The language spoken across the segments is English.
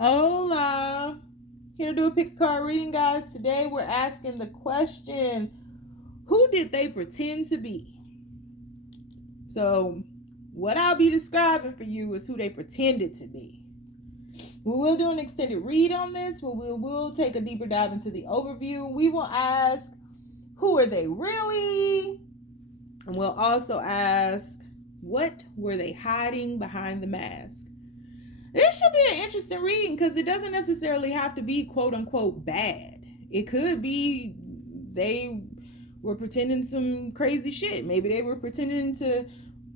Hola. Here to do a pick a card reading, guys. Today we're asking the question, who did they pretend to be? So what I'll be describing for you is who they pretended to be. We will do an extended read on this, but we will take a deeper dive into the overview. We will ask, who are they really? And we'll also ask, what were they hiding behind the mask? This should be an interesting reading because it doesn't necessarily have to be quote unquote bad. It could be they were pretending some crazy shit. Maybe they were pretending to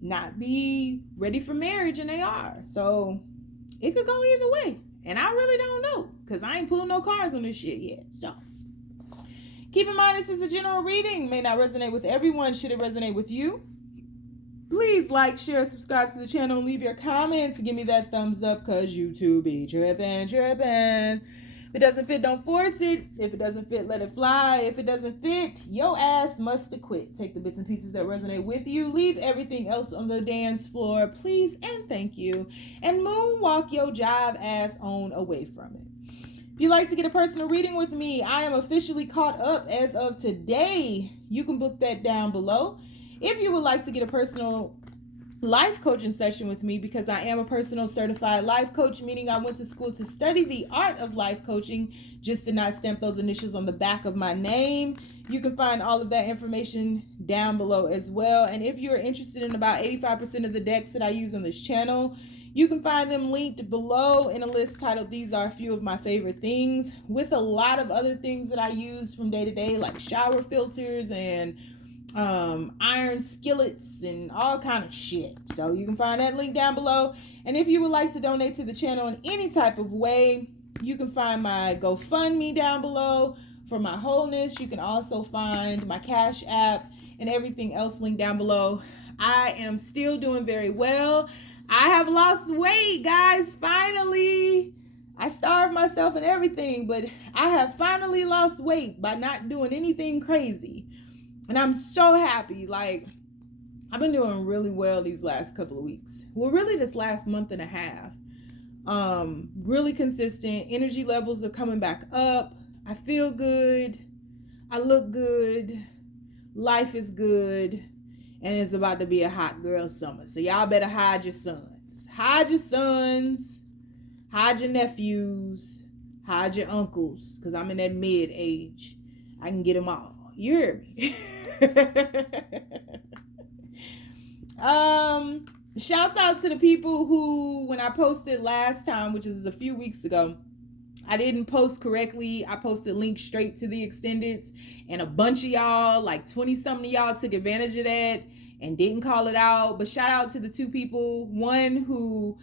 not be ready for marriage and they are. So it could go either way. And I really don't know because I ain't pulling no cards on this shit yet. So keep in mind, this is a general reading. May not resonate with everyone. Should it resonate with you? Please like, share, subscribe to the channel, and leave your comments. Give me that thumbs up because YouTube be tripping. If it doesn't fit, don't force it. If it doesn't fit, let it fly. If it doesn't fit, your ass must quit. Take the bits and pieces that resonate with you. Leave everything else on the dance floor, please and thank you. And moonwalk your jive ass on away from it. If you'd like to get a personal reading with me, I am officially caught up as of today. You can book that down below. If you would like to get a personal life coaching session with me, because I am a personal certified life coach, meaning I went to school to study the art of life coaching, just to not stamp those initials on the back of my name. You can find all of that information down below as well. And if you're interested in about 85% of the decks that I use on this channel, you can find them linked below in a list titled These Are a Few of My Favorite Things, with a lot of other things that I use from day to day, like shower filters and iron skillets and all kind of shit. So you can find that link down below. And if you would like to donate to the channel in any type of way, you can find my GoFundMe down below for my wholeness. You can also find my Cash App and everything else linked down below. I am still doing very well. I have lost weight, guys. Finally. I starved myself and everything, but I have finally lost weight by not doing anything crazy. And I'm so happy. Like, I've been doing really well these last couple of weeks. Well, really this last month and a half. Really consistent. Energy levels are coming back up. I feel good. I look good. Life is good. And it's about to be a hot girl summer. So y'all better hide your sons. Hide your sons. Hide your nephews. Hide your uncles. Because I'm in that mid age. I can get them all. You hear me? Shouts out to the people who, when I posted last time, which is a few weeks ago, I didn't post correctly. I posted links straight to the extendeds, and a bunch of y'all, like 20 something of y'all, took advantage of that and didn't call it out. But shout out to the two people, one who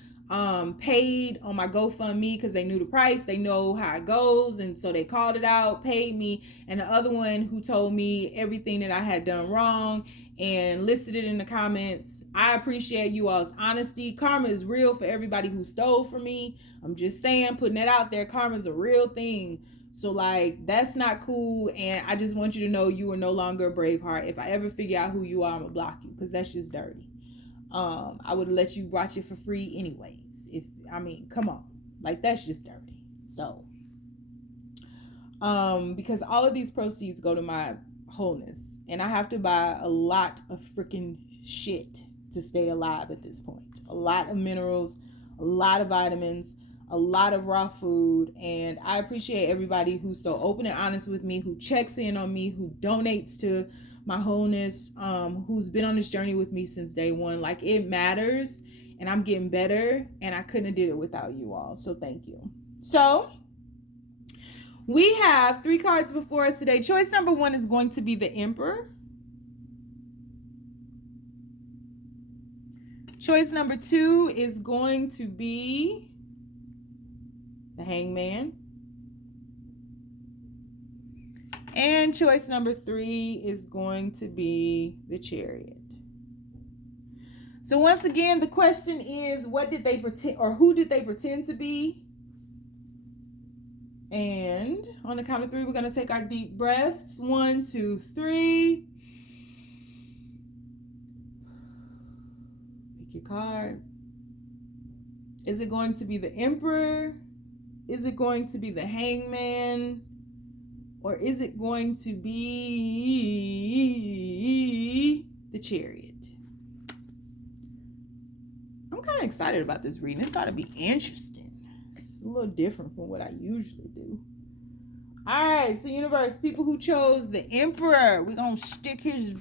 paid on my GoFundMe because they knew the price, they know how it goes, and so they called it out, paid me, and the other one who told me everything that I had done wrong and listed it in the comments. I appreciate you all's honesty. Karma is real for everybody who stole from me. I'm just saying, putting that out there. Karma is a real thing. So like, that's not cool. And I just want you to know you are no longer a Braveheart. If I ever figure out who you are, I'm gonna block you because that's just dirty. I would let you watch it for free anyways. Come on, like, that's just dirty. So because all of these proceeds go to my wholeness, and I have to buy a lot of freaking shit to stay alive at this point. A lot of minerals, a lot of vitamins, a lot of raw food. And I appreciate everybody who's so open and honest with me, who checks in on me, who donates to my wholeness, who's been on this journey with me since day one. Like, it matters, and I'm getting better, and I couldn't have did it without you all. So thank you. So we have 3 cards before us today. Choice number 1 is going to be the Emperor. Choice number 2 is going to be the Hangman. And choice number 3 is going to be the Chariot. So once again, the question is, what did they pretend, or who did they pretend to be? And on the count of 3, we're going to take our deep breaths. 1, 2, 3. Pick your card. Is it going to be the Emperor, Is it going to be the Hangman? Or is it going to be the Chariot? I'm kind of excited about this reading. This ought to be interesting. It's a little different from what I usually do. All right, so universe, people who chose the Emperor, we're going to stick his...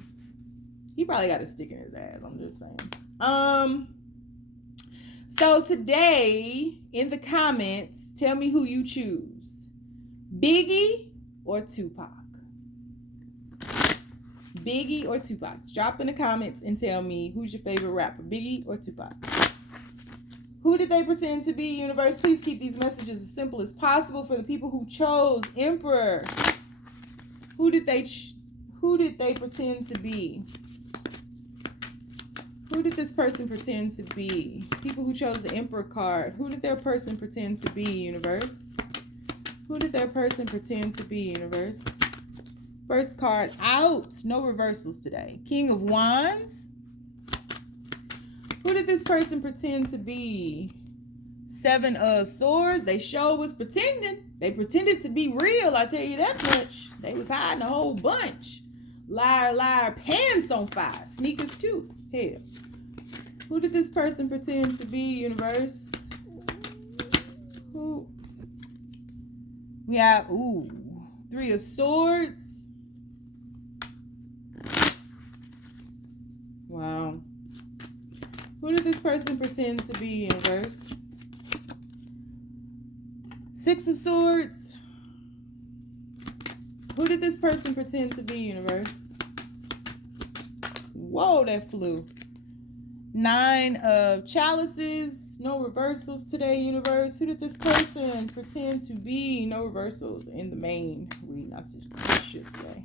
He probably got a stick in his ass, I'm just saying. So today, in the comments, tell me who you choose. Biggie or Tupac? Biggie or Tupac? Drop in the comments and tell me who's your favorite rapper, Biggie or Tupac. Who did they pretend to be, universe? Please keep these messages as simple as possible for the people who chose Emperor. Who did they pretend to be? Who did this person pretend to be? People who chose the Emperor card. Who did their person pretend to be, universe? Who did their person pretend to be, universe? First card out. No reversals today. King of Wands. Who did this person pretend to be? Seven of Swords. They sure was pretending. They pretended to be real, I tell you that much. They was hiding a whole bunch. Liar, liar, pants on fire. Sneakers too. Hell. Who did this person pretend to be, universe? Who? We have, Three of Swords. Wow. Who did this person pretend to be, universe? Six of Swords. Who did this person pretend to be, universe? Whoa, that flew. Nine of Chalices. No reversals today, universe. Who did this person pretend to be? No reversals in the main reading, I should say.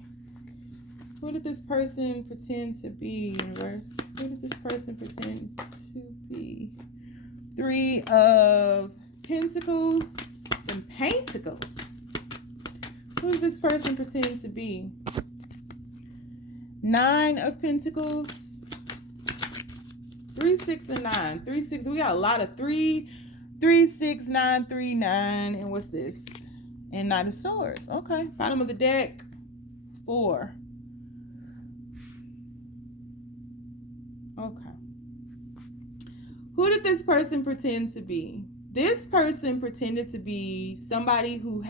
Who did this person pretend to be, universe? Who did this person pretend to be? Three of Pentacles and Pentacles. Who did this person pretend to be? Nine of Pentacles. 3, 6, and 9. 3, 6. We got a lot of 3, 3, 6, 9, 3, 9. And what's this? And Knight of Swords. Okay. Bottom of the deck. 4. Okay. Who did this person pretend to be? This person pretended to be somebody who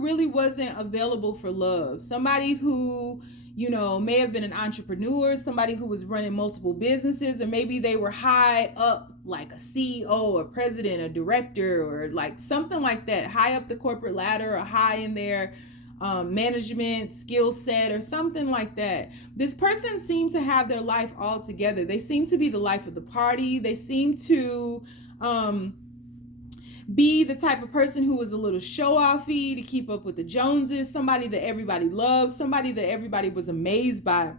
really wasn't available for love. Somebody who, may have been an entrepreneur, somebody who was running multiple businesses, or maybe they were high up, like a CEO, a president, a director, or like something like that, high up the corporate ladder, or high in their management skill set, or something like that. This person seemed to have their life all together. They seem to be the life of the party. They seem to be the type of person who was a little show-offy to keep up with the Joneses, somebody that everybody loves, somebody that everybody was amazed by.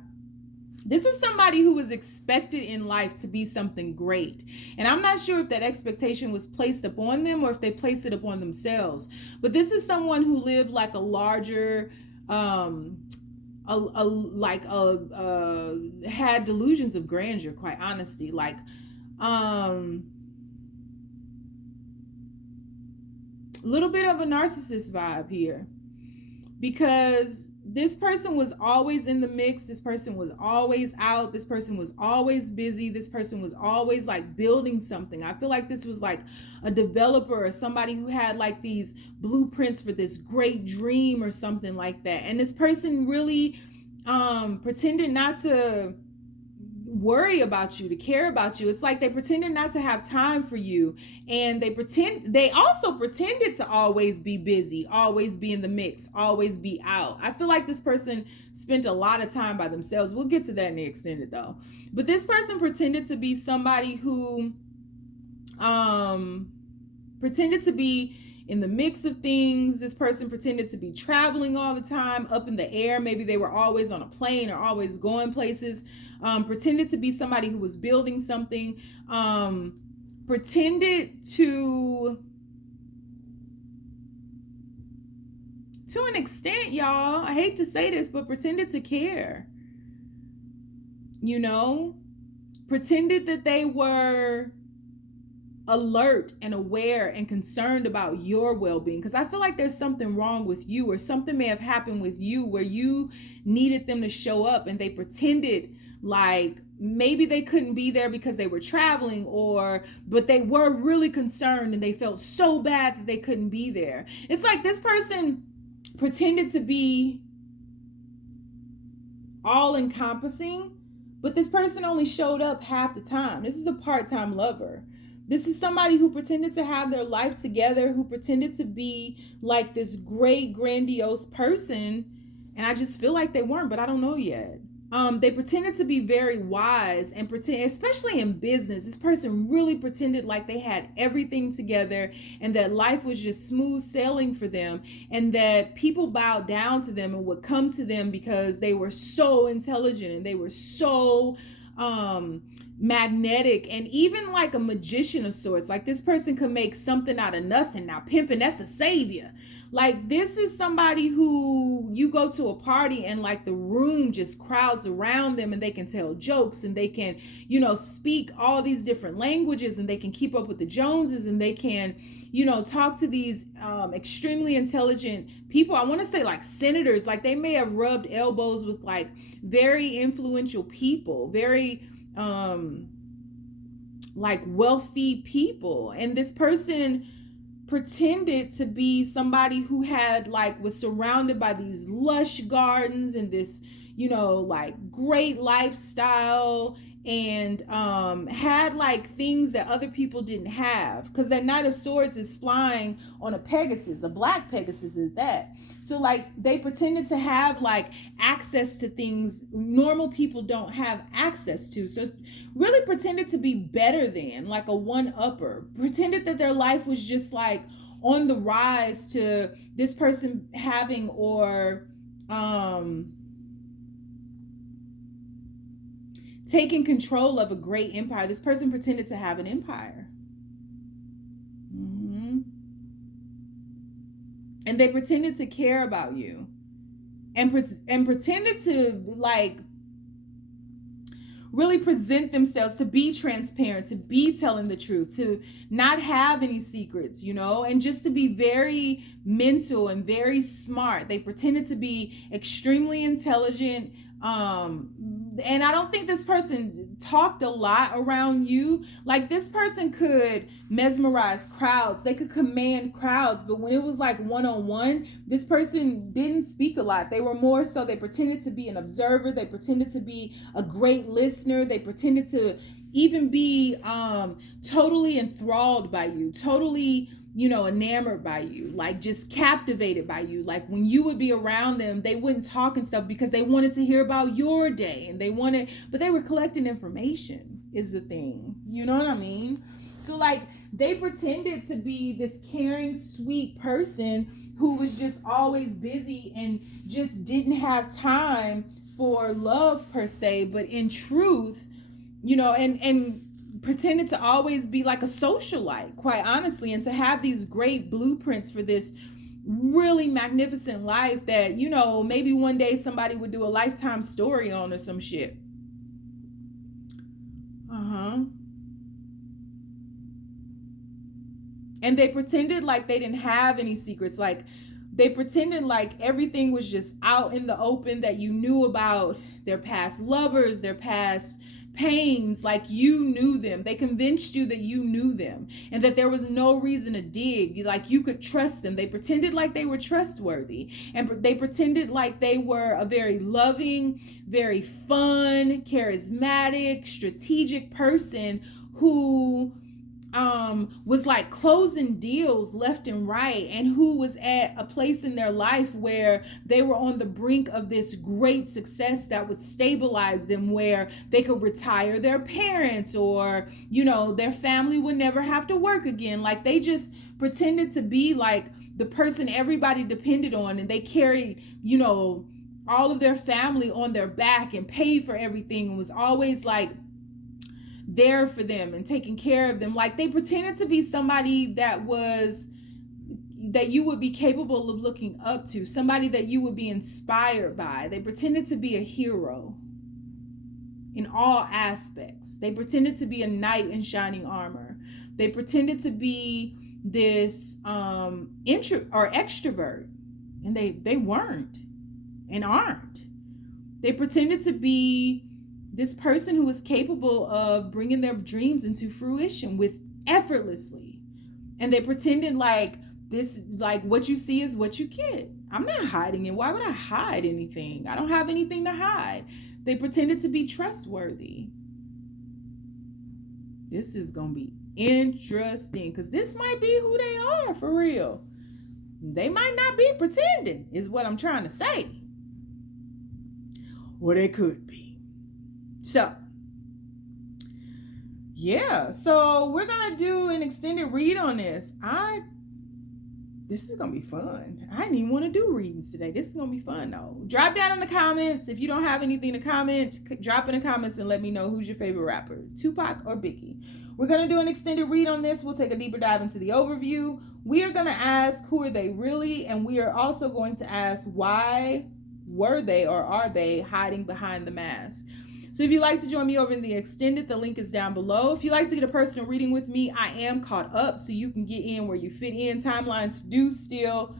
This is somebody who was expected in life to be something great. And I'm not sure if that expectation was placed upon them or if they placed it upon themselves. But this is someone who lived like a larger, had delusions of grandeur, quite honestly. Like, little bit of a narcissist vibe here, because this person was always in the mix. This person was always out. This person was always busy. This person was always like building something. I feel like this was like a developer or somebody who had like these blueprints for this great dream or something like that. And this person really pretended not to worry about you, to care about you. It's like they pretended not to have time for you, and they also pretended to always be busy, always be in the mix, always be out. I feel like this person spent a lot of time by themselves. We'll get to that in the extended though. But this person pretended to be somebody who pretended to be in the mix of things. This person pretended to be traveling all the time, up in the air. Maybe they were always on a plane or always going places. Pretended to be somebody who was building something. Pretended to an extent, y'all, I hate to say this, but pretended to care. Pretended that they were alert and aware and concerned about your well-being, because I feel like there's something wrong with you, or something may have happened with you where you needed them to show up and they pretended like maybe they couldn't be there because they were traveling, but they were really concerned and they felt so bad that they couldn't be there. It's like this person pretended to be all encompassing, but this person only showed up half the time. This is a part-time lover. This is somebody who pretended to have their life together, who pretended to be like this great, grandiose person. And I just feel like they weren't, but I don't know yet. They pretended to be very wise and pretend, especially in business, this person really pretended like they had everything together and that life was just smooth sailing for them, and that people bowed down to them and would come to them because they were so intelligent and they were so magnetic, and even like a magician of sorts. Like this person could make something out of nothing. Now pimping, that's a savior. Like this is somebody who you go to a party and like the room just crowds around them, and they can tell jokes, and they can, speak all these different languages, and they can keep up with the Joneses, and they can, talk to these extremely intelligent people. I want to say like senators. Like they may have rubbed elbows with like very influential people, very like wealthy people. And this person pretended to be somebody who was surrounded by these lush gardens and this, like great lifestyle, and had like things that other people didn't have, because that Knight of Swords is flying on a Pegasus, a black Pegasus at that. So like they pretended to have like access to things normal people don't have access to. So really pretended to be better than, like a one-upper. Pretended that their life was just like on the rise to this person having, or taking control of a great empire. This person pretended to have an empire. And they pretended to care about you, and pretended to like really present themselves to be transparent, to be telling the truth, to not have any secrets, and just to be very mental and very smart. They pretended to be extremely intelligent. And I don't think this person talked a lot around you. Like this person could mesmerize crowds. They could command crowds. But when it was like one-on-one, this person didn't speak a lot. They were more so, they pretended to be an observer. They pretended to be a great listener. They pretended to even be totally enthralled by you, totally enamored by you, like just captivated by you. Like when you would be around them, they wouldn't talk and stuff because they wanted to hear about your day, and but they were collecting information is the thing. You know what I mean? So like they pretended to be this caring, sweet person who was just always busy and just didn't have time for love per se, but in truth, and pretended to always be like a socialite, quite honestly, and to have these great blueprints for this really magnificent life that, maybe one day somebody would do a Lifetime story on or some shit. And they pretended like they didn't have any secrets. Like they pretended like everything was just out in the open, that you knew about their past lovers, their past pains, like you knew them. They convinced you that you knew them and that there was no reason to dig, like you could trust them. They pretended like they were trustworthy, and they pretended like they were a very loving, very fun, charismatic, strategic person who was like closing deals left and right, and who was at a place in their life where they were on the brink of this great success that would stabilize them, where they could retire their parents, or their family would never have to work again. Like they just pretended to be like the person everybody depended on, and they carried all of their family on their back and paid for everything, and was always like there for them and taking care of them. Like they pretended to be somebody that you would be capable of looking up to, somebody that you would be inspired by. They pretended to be a hero in all aspects. They pretended to be a knight in shining armor. They pretended to be this intro or extrovert, and they weren't and aren't. They pretended to be this person who was capable of bringing their dreams into fruition with effortlessly. And they pretended like this, like what you see is what you get. I'm not hiding it. Why would I hide anything? I don't have anything to hide. They pretended to be trustworthy. This is going to be interesting because this might be who they are for real. They might not be pretending, is what I'm trying to say. Or they could be. So, yeah. So we're going to do an extended read on this. This is going to be fun. I didn't even want to do readings today. This is going to be fun, though. Drop down in the comments. If you don't have anything to comment, drop in the comments and let me know who's your favorite rapper, Tupac or Biggie. We're going to do an extended read on this. We'll take a deeper dive into the overview. We are going to ask, who are they really? And we are also going to ask, why were they or are they hiding behind the mask? So if you'd like to join me over in the extended, the link is down below. If you'd like to get a personal reading with me, I am caught up so you can get in where you fit in. Timelines do still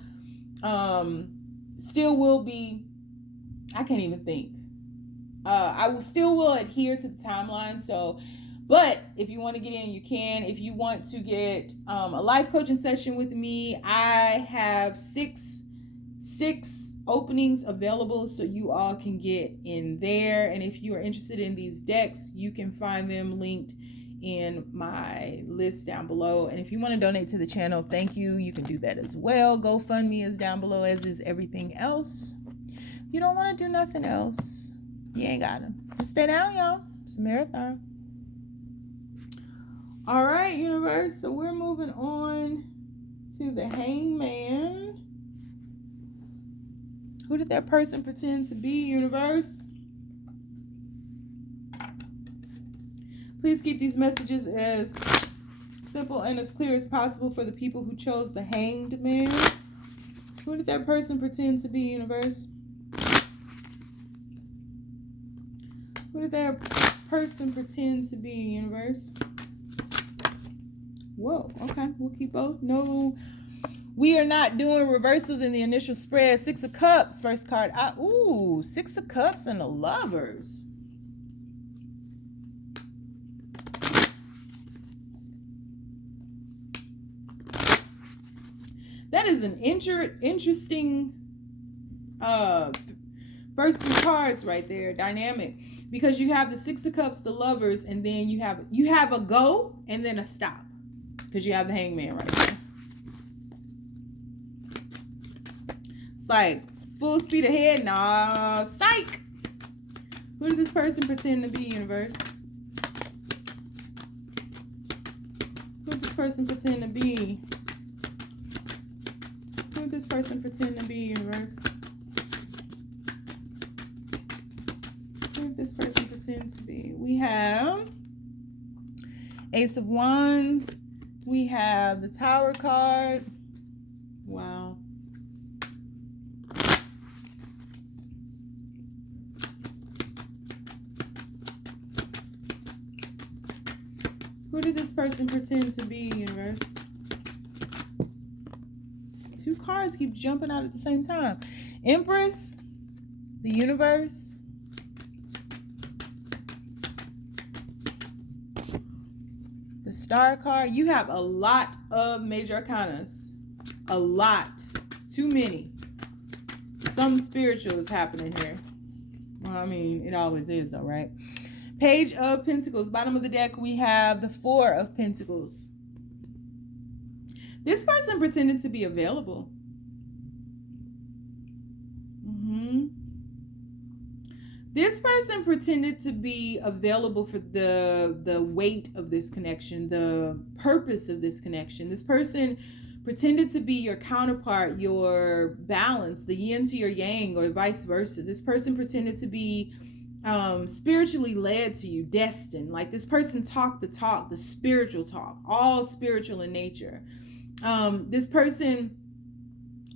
will be, I can't even think. I will adhere to the timeline. So, but if you want to get in, you can. If you want to get a life coaching session with me, I have six openings available so you all can get in there. And if you are interested in these decks, you can find them linked in my list down below. And if you want to donate to the channel, thank you. You can do that as well. GoFundMe is down below, as is everything else. If you don't want to do nothing else, you ain't got to. Just stay down, y'all. It's a marathon. All right, universe. So we're moving on to the Hangman. Who did that person pretend to be, universe? Please keep these messages as simple and as clear as possible for the people who chose the Hanged Man. Who did that person pretend to be, universe? Who did that person pretend to be, universe? Whoa, okay, we'll keep both. No, we are not doing reversals in the initial spread. 6 of Cups, first card. Ooh, 6 of Cups and the Lovers. That is an interesting first 3 cards right there, dynamic. Because you have the 6 of Cups, the Lovers, and then you have a go and then a stop. Because you have the Hangman right there. It's like full speed ahead. Nah, psych. Who did this person pretend to be, universe? Who does this person pretend to be? Who did this person pretend to be, universe? Who did this person pretend to be? We have Ace of Wands. We have the Tower card. Wow. Who did this person pretend to be, universe? 2 cards keep jumping out at the same time. Empress, the universe. The Star card. You have a lot of major arcanas. A lot. Too many. Something spiritual is happening here. Well, I mean, it always is though, right? Page of Pentacles. Bottom of the deck, we have the 4 of Pentacles. This person pretended to be available. This person pretended to be available for the weight of this connection, the purpose of this connection. This person pretended to be your counterpart, your balance, the yin to your yang, or vice versa. This person pretended to be spiritually led to you, destined. Like this person talked the talk, the spiritual talk, all spiritual in nature. This person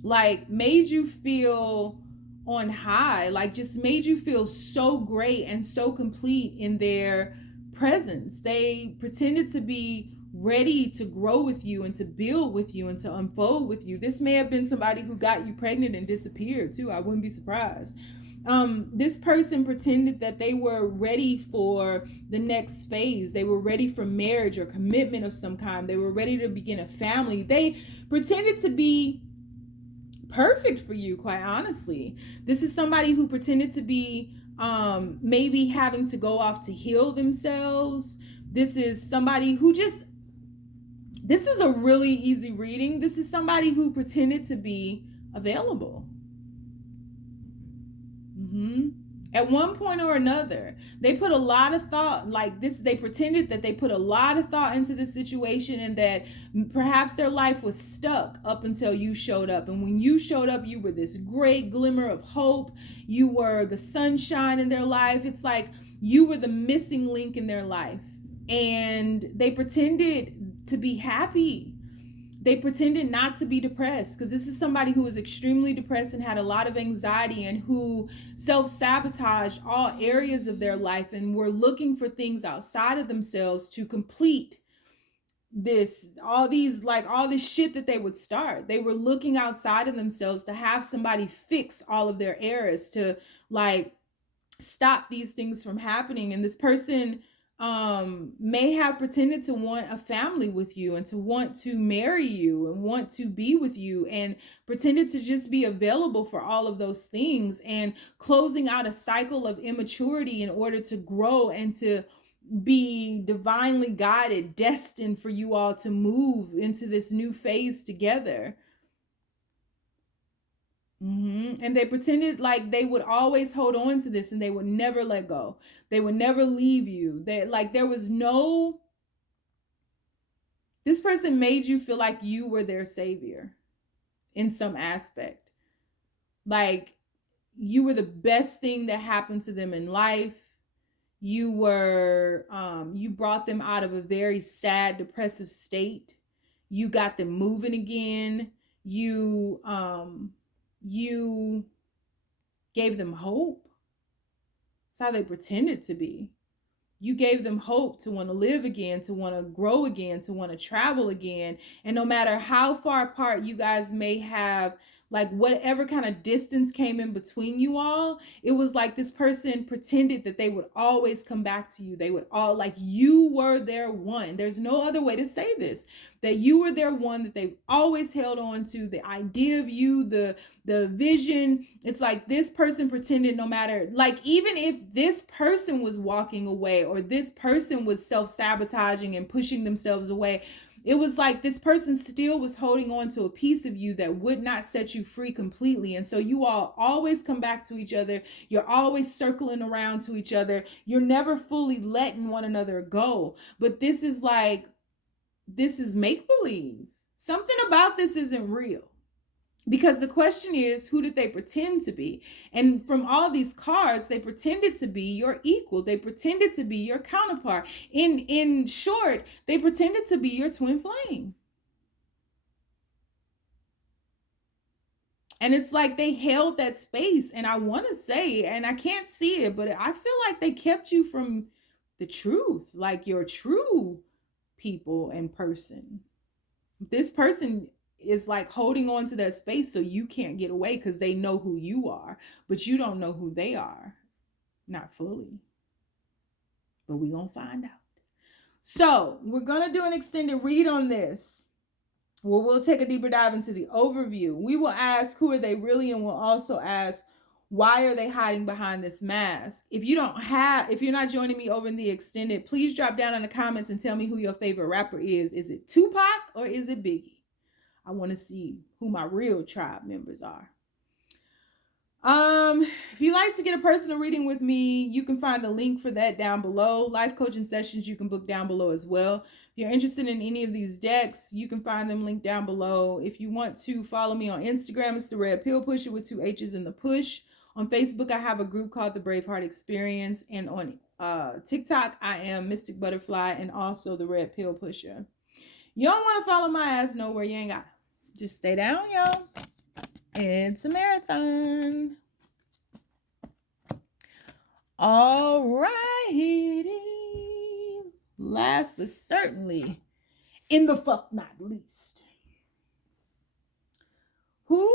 like made you feel on high, like just made you feel so great and so complete in their presence. They pretended to be ready to grow with you and to build with you and to unfold with you. This may have been somebody who got you pregnant and disappeared too. I wouldn't be surprised. This person pretended that they were ready for the next phase. They were ready for marriage or commitment of some kind. They were ready to begin a family. They pretended to be perfect for you, quite honestly. This is somebody who pretended to be maybe having to go off to heal themselves. This is somebody who just, this is a really easy reading. This is somebody who pretended to be available. At one point or another, they put a lot of thought, like this, they pretended that they put a lot of thought into the situation and that perhaps their life was stuck up until you showed up. And when you showed up, you were this great glimmer of hope. You were the sunshine in their life. It's like you were the missing link in their life. And they pretended to be happy. They pretended not to be depressed, because this is somebody who was extremely depressed and had a lot of anxiety and who self-sabotaged all areas of their life and were looking for things outside of themselves to complete all this shit that they would start. They were looking outside of themselves to have somebody fix all of their errors, to like stop these things from happening. And this person may have pretended to want a family with you and to want to marry you and want to be with you, and pretended to just be available for all of those things, and closing out a cycle of immaturity in order to grow and to be divinely guided, destined for you all to move into this new phase together. And they pretended like they would always hold on to this and they would never let go. They would never leave you. This person made you feel like you were their savior in some aspect. Like you were the best thing that happened to them in life. You brought them out of a very sad, depressive state. You got them moving again. You gave them hope. That's how they pretended to be. You gave them hope to want to live again, to want to grow again, to want to travel again. And no matter how far apart you guys may have, like whatever kind of distance came in between you all, it was like this person pretended that they would always come back to you. They would all, like you were their one. There's no other way to say this, that you were their one, that they always held on to, the idea of you, the vision. It's like this person pretended no matter, like even if this person was walking away or this person was self-sabotaging and pushing themselves away, it was like this person still was holding on to a piece of you that would not set you free completely. And so you all always come back to each other. You're always circling around to each other. You're never fully letting one another go. But this is make-believe. Something about this isn't real. Because the question is, who did they pretend to be? And from all these cards, they pretended to be your equal. They pretended to be your counterpart. In short, they pretended to be your twin flame. And it's like they held that space. And I want to say, and I can't see it, but I feel like they kept you from the truth, like your true people and person. This person is like holding on to that space so you can't get away, because they know who you are, but you don't know who they are. Not fully. But we're going to find out. So we're going to do an extended read on this. Well, we'll take a deeper dive into the overview. We will ask, who are they really? And we'll also ask, why are they hiding behind this mask? If you're not joining me over in the extended, please drop down in the comments and tell me who your favorite rapper is. Is it Tupac or is it Biggie? I want to see who my real tribe members are. If you'd like to get a personal reading with me, you can find the link for that down below. Life coaching sessions you can book down below as well. If you're interested in any of these decks, you can find them linked down below. If you want to follow me on Instagram, it's the Red Pill Pusher with 2 H's in the push. On Facebook, I have a group called the Braveheart Experience. And on TikTok, I am Mystic Butterfly and also the Red Pill Pusher. You don't want to follow my ass nowhere. You ain't got it. Just stay down, y'all. It's a marathon. All righty. Last but certainly in the fuck not least, who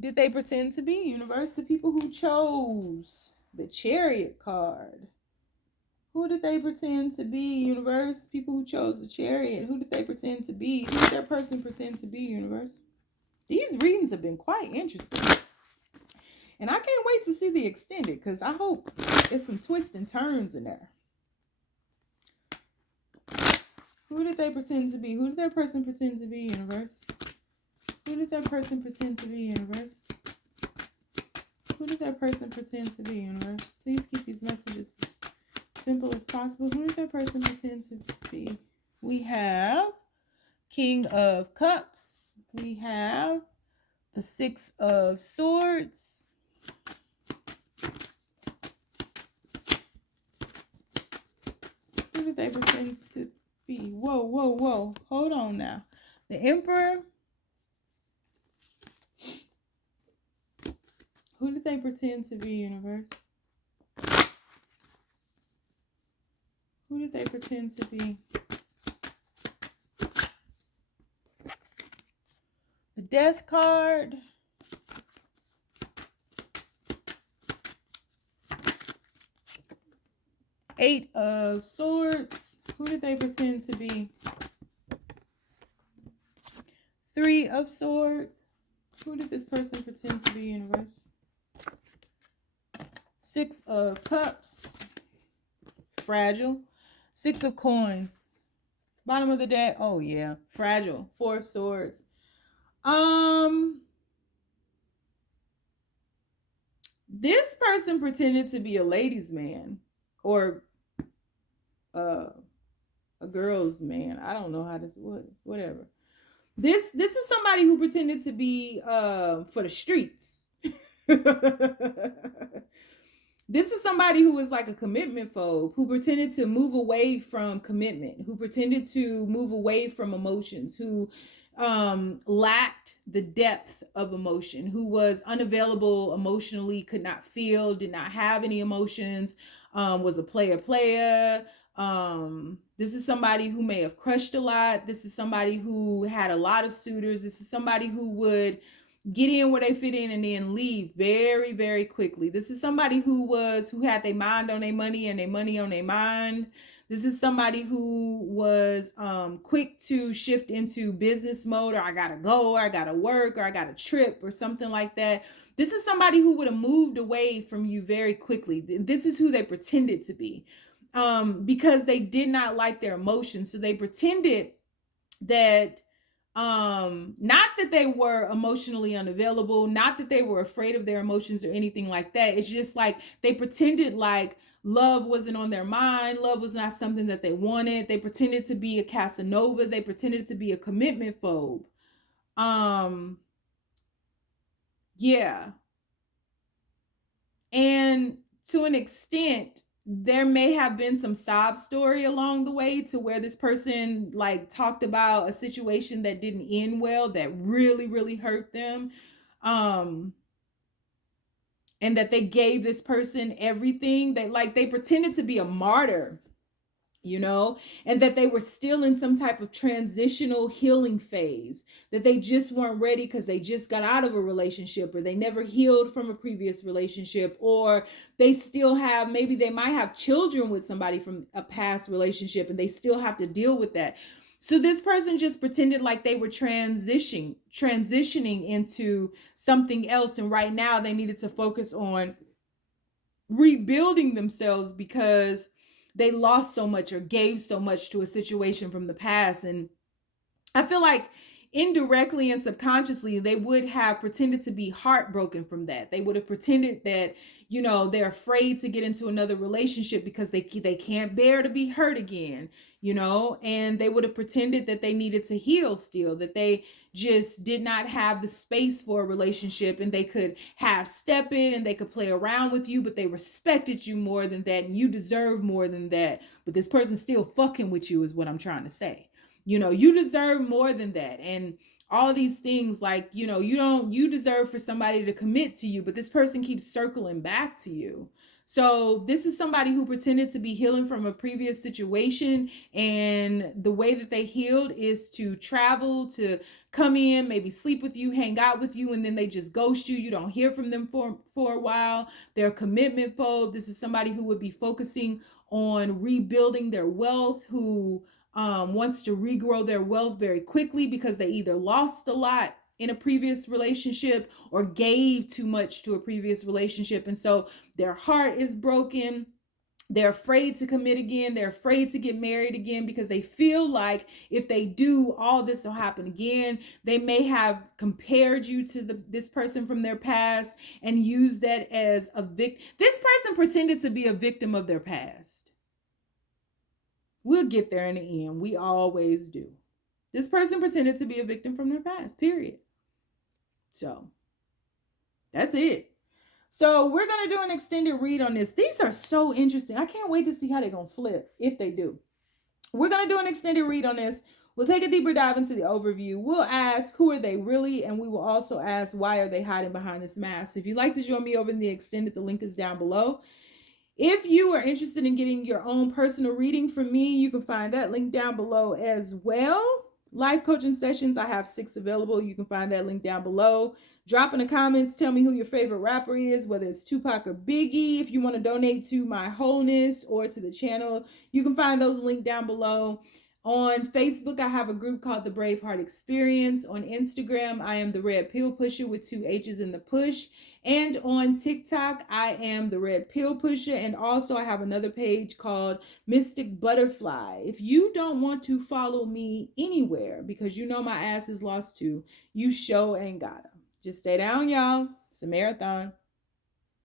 did they pretend to be, universe? The people who chose the Chariot card. Who did they pretend to be, universe? People who chose the Chariot. Who did they pretend to be? Who did their person pretend to be, universe? These readings have been quite interesting. And I can't wait to see the extended, because I hope there's some twists and turns in there. Who did they pretend to be? Who did their person pretend to be, universe? Who did their person pretend to be, universe? Who did their person pretend to be, universe? Please keep these messages as simple as possible. Who did their person pretend to be? We have King of Cups. We have the Six of Swords. Who did they pretend to be? Whoa, whoa, whoa. Hold on now. The Emperor. Who did they pretend to be, universe? Who did they pretend to be? The Death card. Eight of Swords. Who did they pretend to be? Three of Swords. Who did this person pretend to be, universe? Six of Cups. Fragile. Six of Coins. Bottom of the deck. Oh yeah, fragile. Four of Swords. This person pretended to be a ladies' man or a girl's man. I don't know how to whatever. This is somebody who pretended to be for the streets. This is somebody who was like a commitment phobe, who pretended to move away from commitment, who pretended to move away from emotions, who lacked the depth of emotion, who was unavailable emotionally, could not feel, did not have any emotions, was a player. This is somebody who may have crushed a lot. This is somebody who had a lot of suitors. This is somebody who would get in where they fit in and then leave very, very quickly. This is somebody who had their mind on their money and their money on their mind. This is somebody who was quick to shift into business mode, or I gotta go, or I gotta work, or I got a trip, or something like that. This is somebody who would have moved away from you very quickly. This is who they pretended to be, because they did not like their emotions. So they pretended that not that they were emotionally unavailable, not that they were afraid of their emotions or anything like that. It's just like they pretended like love wasn't on their mind. Love was not something that they wanted. They pretended to be a Casanova. They pretended to be a commitment phobe. Yeah. And to an extent, there may have been some sob story along the way to where this person like talked about a situation that didn't end well, that really, really hurt them. And that they gave this person everything. They pretended to be a martyr, and that they were still in some type of transitional healing phase, that they just weren't ready because they just got out of a relationship, or they never healed from a previous relationship, or they still have, maybe they might have children with somebody from a past relationship and they still have to deal with that. So this person just pretended like they were transitioning into something else, and right now they needed to focus on rebuilding themselves because they lost so much or gave so much to a situation from the past. And I feel like indirectly and subconsciously, they would have pretended to be heartbroken from that. They would have pretended that, they're afraid to get into another relationship because they can't bear to be hurt again, and they would have pretended that they needed to heal still, that they just did not have the space for a relationship, and they could half step in and they could play around with you, but they respected you more than that and you deserve more than that. But this person's still fucking with you is what I'm trying to say. You deserve more than that. And all these things, like, you deserve for somebody to commit to you, but this person keeps circling back to you. So this is somebody who pretended to be healing from a previous situation, and the way that they healed is to travel, to come in, maybe sleep with you, hang out with you, and then they just ghost you. You don't hear from them for a while. They're commitment phobe. This is somebody who would be focusing on rebuilding their wealth, who wants to regrow their wealth very quickly because they either lost a lot in a previous relationship or gave too much to a previous relationship. And so their heart is broken. They're afraid to commit again. They're afraid to get married again because they feel like if they do, all this will happen again. They may have compared you to this person from their past and used that as a victim. This person pretended to be a victim of their past. We'll get there in the end. We always do. This person pretended to be a victim from their past, period. So that's it. So we're going to do an extended read on this. These are so interesting. I can't wait to see how they're going to flip, if they do. We're going to do an extended read on this. We'll take a deeper dive into the overview. We'll ask, who are they really? And we will also ask, why are they hiding behind this mask? So if you'd like to join me over in the extended, the link is down below. If you are interested in getting your own personal reading from me, you can find that link down below as well. Life coaching sessions, I have 6 available. You can find that link down below. Drop in the comments, tell me who your favorite rapper is, whether it's Tupac or Biggie. If you want to donate to my wholeness or to the channel, you can find those linked down below. On Facebook, I have a group called the Braveheart Experience. On Instagram, I am the Red Pill Pusher with 2 H's in the push. And on TikTok, I am the Red Pill Pusher. And also I have another page called Mystic Butterfly. If you don't want to follow me anywhere because you know my ass is lost too, you sure ain't gotta. Just stay down, y'all. It's a marathon.